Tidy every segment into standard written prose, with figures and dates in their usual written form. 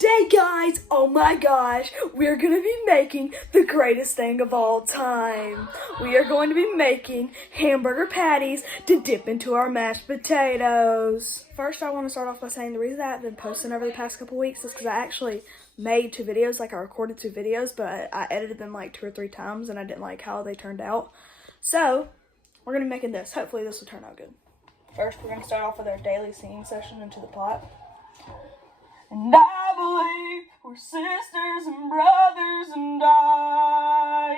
Today, guys, oh my gosh, we're going to be making the greatest thing of all time. We are going to be making hamburger patties to dip into our mashed potatoes. First, I want to start off by saying the reason I haven't been posting over the past couple weeks is because I actually made 2 videos, like I recorded 2 videos, but I edited them like 2 or 3 times and I didn't like how they turned out. So, we're going to be making this. Hopefully this will turn out good. First, we're going to start off with our daily singing session into the pot. And I believe we're sisters and brothers, and I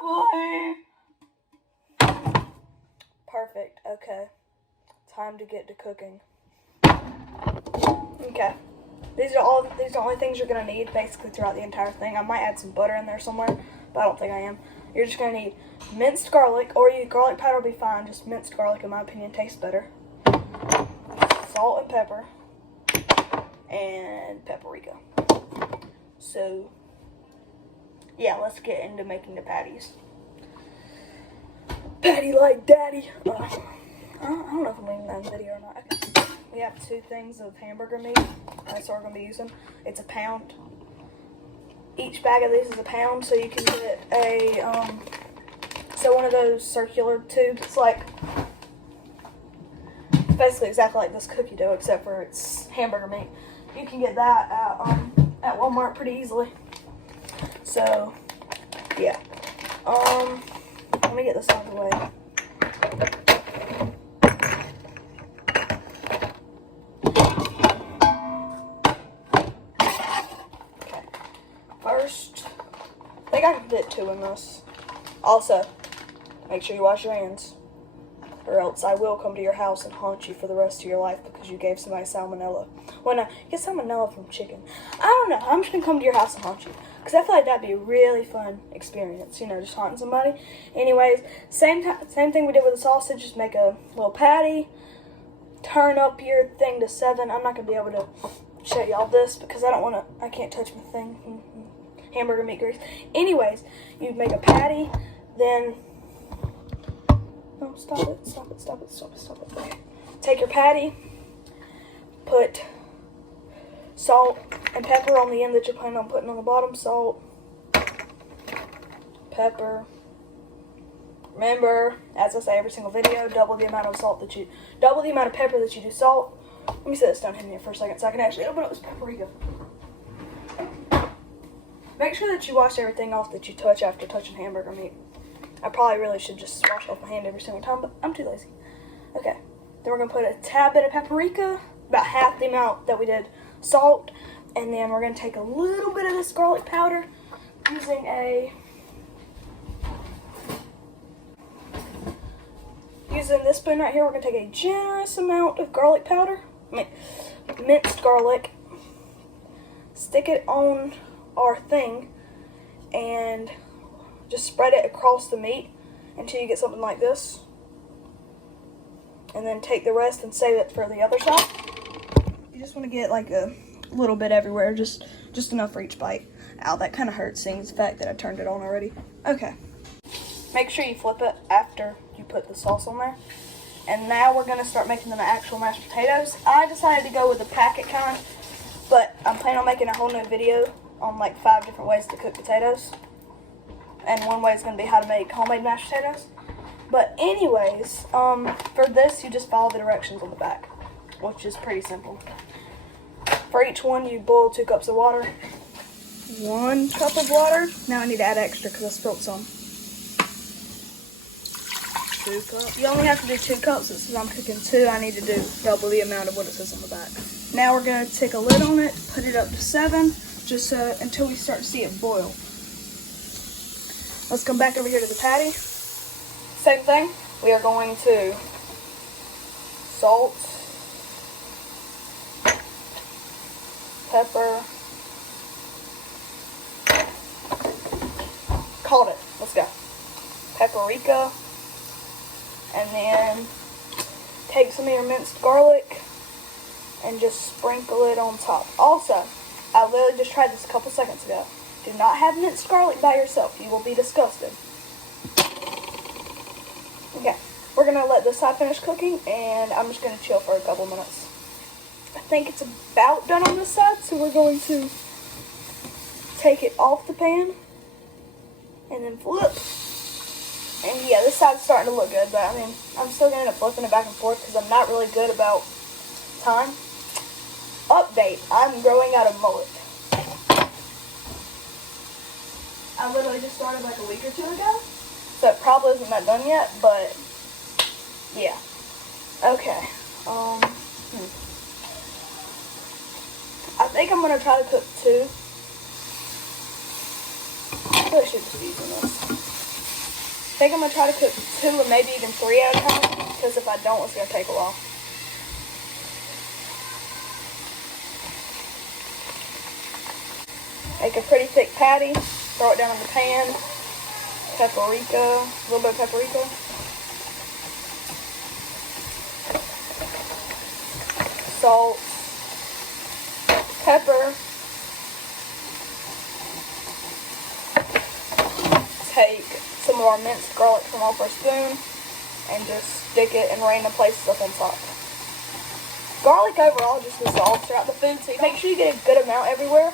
believe. Perfect. Okay. Time to get to cooking. Okay. These are the only things you're gonna need basically throughout the entire thing. I might add some butter in there somewhere, but I don't think I am. You're just gonna need minced garlic, or garlic powder will be fine. Just minced garlic, in my opinion, tastes better. Salt and pepper. And paprika. So, yeah, let's get into making the patties. Patty like daddy. I don't know if I'm leaving that in the video or not. Okay. We have 2 things of hamburger meat. That's what we're going to be using. It's a pound. Each bag of these is a pound, so you can get a, one of those circular tubes. It's like, basically exactly like this cookie dough, except for it's hamburger meat. You can get that at Walmart pretty easily. So, yeah. Let me get this out of the way. Okay. First, I think I can fit 2 in this. Also, make sure you wash your hands, or else I will come to your house and haunt you for the rest of your life because you gave somebody salmonella. Well, no, you get salmonella from chicken. I don't know. I'm just going to come to your house and haunt you because I feel like that'd be a really fun experience, you know, just haunting somebody. Anyways, same thing we did with the sausage. Just make a little patty, turn up your thing to 7. I'm not going to be able to show y'all this because I can't touch my thing. Hamburger meat grease. Anyways, you make a patty, then... No, stop it. Okay. Take your patty, put salt and pepper on the end that you're planning on putting on the bottom. Salt, pepper. Remember, as I say every single video, double the amount of pepper that you do salt. Let me set this down here for a second so I can actually open up this paprika. Make sure that you wash everything off that you touch after touching hamburger meat. I probably really should just wash off my hand every single time, but I'm too lazy. Okay, then we're going to put a tad bit of paprika, about half the amount that we did salt, and then we're going to take a little bit of this garlic powder using this spoon right here. We're going to take a generous amount of garlic powder, minced garlic, stick it on our thing, and just spread it across the meat until you get something like this. And then take the rest and save it for the other side. You just want to get like a little bit everywhere, just enough for each bite. Ow, that kind of hurts seeing the fact that I turned it on already. Okay. Make sure you flip it after you put the sauce on there. And now we're going to start making the actual mashed potatoes. I decided to go with the packet kind, but I'm planning on making a whole new video on like 5 different ways to cook potatoes. And one way is going to be how to make homemade mashed potatoes. But anyways, for this, you just follow the directions on the back, which is pretty simple. For each one, you boil 2 cups of water. 1 cup of water. Now I need to add extra because I spilled some. 2 cups. You only have to do 2 cups. Since I'm cooking 2, I need to do double the amount of what it says on the back. Now we're going to take a lid on it, put it up to 7, just until we start to see it boil. Let's come back over here to the patty. Same thing. We are going to salt, pepper. Called it. Let's go. Paprika. And then take some of your minced garlic and just sprinkle it on top. Also, I literally just tried this a couple seconds ago. Do not have minced garlic by yourself. You will be disgusted. Okay, we're going to let this side finish cooking, and I'm just going to chill for a couple minutes. I think it's about done on this side, so we're going to take it off the pan and then flip. And yeah, this side's starting to look good, but I mean, I'm still going to end up flipping it back and forth because I'm not really good about time. Update, I'm growing out a mullet. I literally just started like a week or two ago, so it probably isn't that done yet, but yeah. Okay. I think I'm going to try to cook 2. I really should just be using this. I think I'm going to try to cook 2 or maybe even 3 at a time, because if I don't, it's going to take a while. Make a pretty thick patty, throw it down in the pan, paprika, a little bit of paprika. Salt, pepper, take some of our minced garlic from off our spoon and just stick it in random places up on top. Garlic overall just dissolves throughout the food, so you make sure you get a good amount everywhere.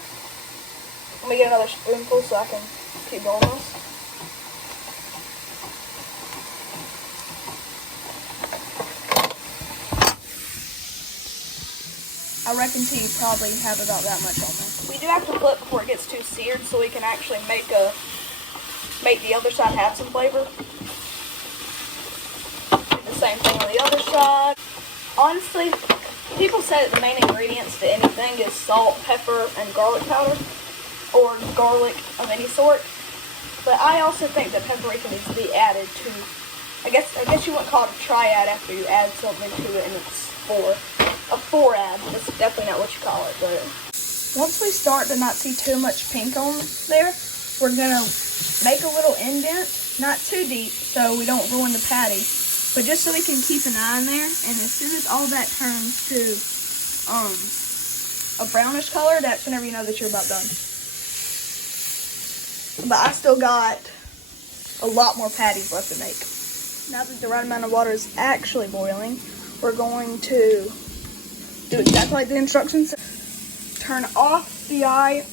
Let me get another spoonful so I can keep doing this. I reckon you probably have about that much on there. We do have to flip before it gets too seared so we can actually make the other side have some flavor. Do the same thing on the other side. Honestly, people say that the main ingredients to anything is salt, pepper, and garlic powder, or garlic of any sort. But I also think that paprika needs to be added to, I guess you wouldn't call it a triad after you add something to it and it's a four-ad. That's definitely not what you call it, but once we start to not see too much pink on there, we're gonna make a little indent, not too deep so we don't ruin the patty, but just so we can keep an eye in there. And as soon as all that turns to a brownish color, that's whenever you know that you're about done. But I still got a lot more patties left to make. Now that the right amount of water is actually boiling, we're going to do exactly like the instructions. Turn off the eye.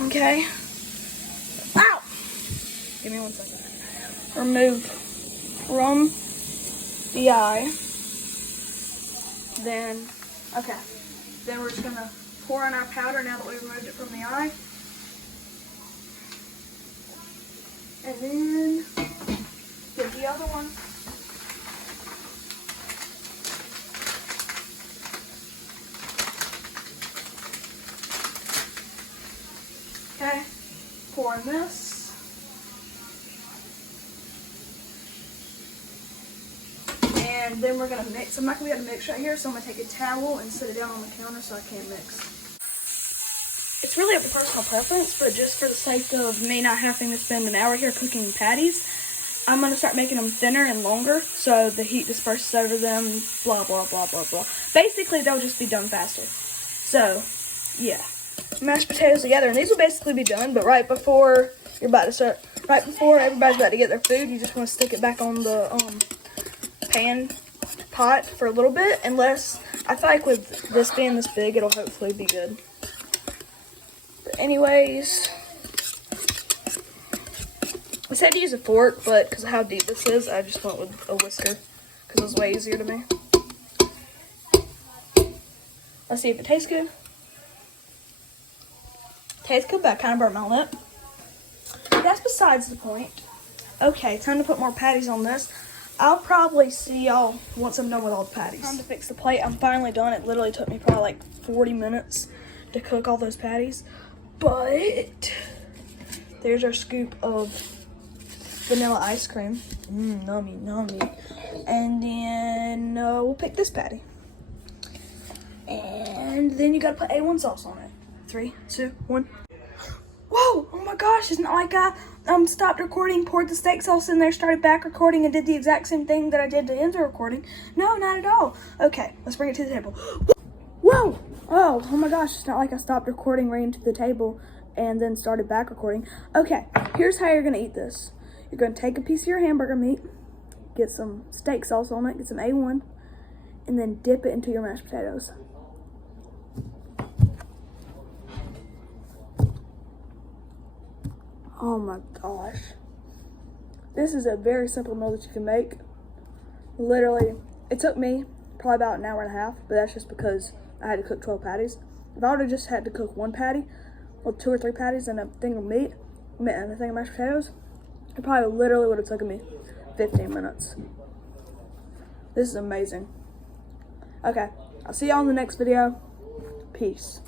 Okay. Ow! Give me 1 second. Remove from the eye. Then, okay. Then we're just gonna pour in our powder now that we've removed it from the eye. And then get the other one. Okay, pour in this. And then we're gonna mix. I'm not gonna be able to mix right here, so I'm gonna take a towel and sit it down on the counter so I can't mix. It's really up to personal preference, but just for the sake of me not having to spend an hour here cooking patties, I'm gonna start making them thinner and longer so the heat disperses over them, blah, blah, blah, blah, blah. Basically, they'll just be done faster. So, yeah. Mashed potatoes together, and these will basically be done, but right before everybody's about to get their food, you just want to stick it back on the pot for a little bit, unless, I feel like with this being this big, it'll hopefully be good. But anyways, I said to use a fork, but because of how deep this is, I just went with a whisker, because it was way easier to me. Let's see if it tastes good. Tastes good, but I kind of burnt my lip. That's besides the point. Okay, time to put more patties on this. I'll probably see y'all once I'm done with all the patties. Time to fix the plate. I'm finally done. It literally took me probably like 40 minutes to cook all those patties. But there's our scoop of vanilla ice cream. Nummy, nummy. And then we'll pick this patty. And then you gotta put A1 sauce on it. 3, 2, 1. Whoa! Oh my gosh! It's not like I stopped recording, poured the steak sauce in there, started back recording, and did the exact same thing that I did to end the recording. No, not at all. Okay, let's bring it to the table. Whoa! Oh my gosh! It's not like I stopped recording, ran to the table, and then started back recording. Okay, here's how you're gonna eat this. You're gonna take a piece of your hamburger meat, get some steak sauce on it, get some A1, and then dip it into your mashed potatoes. Oh my gosh. This is a very simple meal that you can make. Literally, it took me probably about an hour and a half, but that's just because I had to cook 12 patties. If I would have just had to cook one patty, or 2 or 3 patties and a thing of meat, and a thing of mashed potatoes, it probably literally would have taken me 15 minutes. This is amazing. Okay, I'll see y'all in the next video. Peace.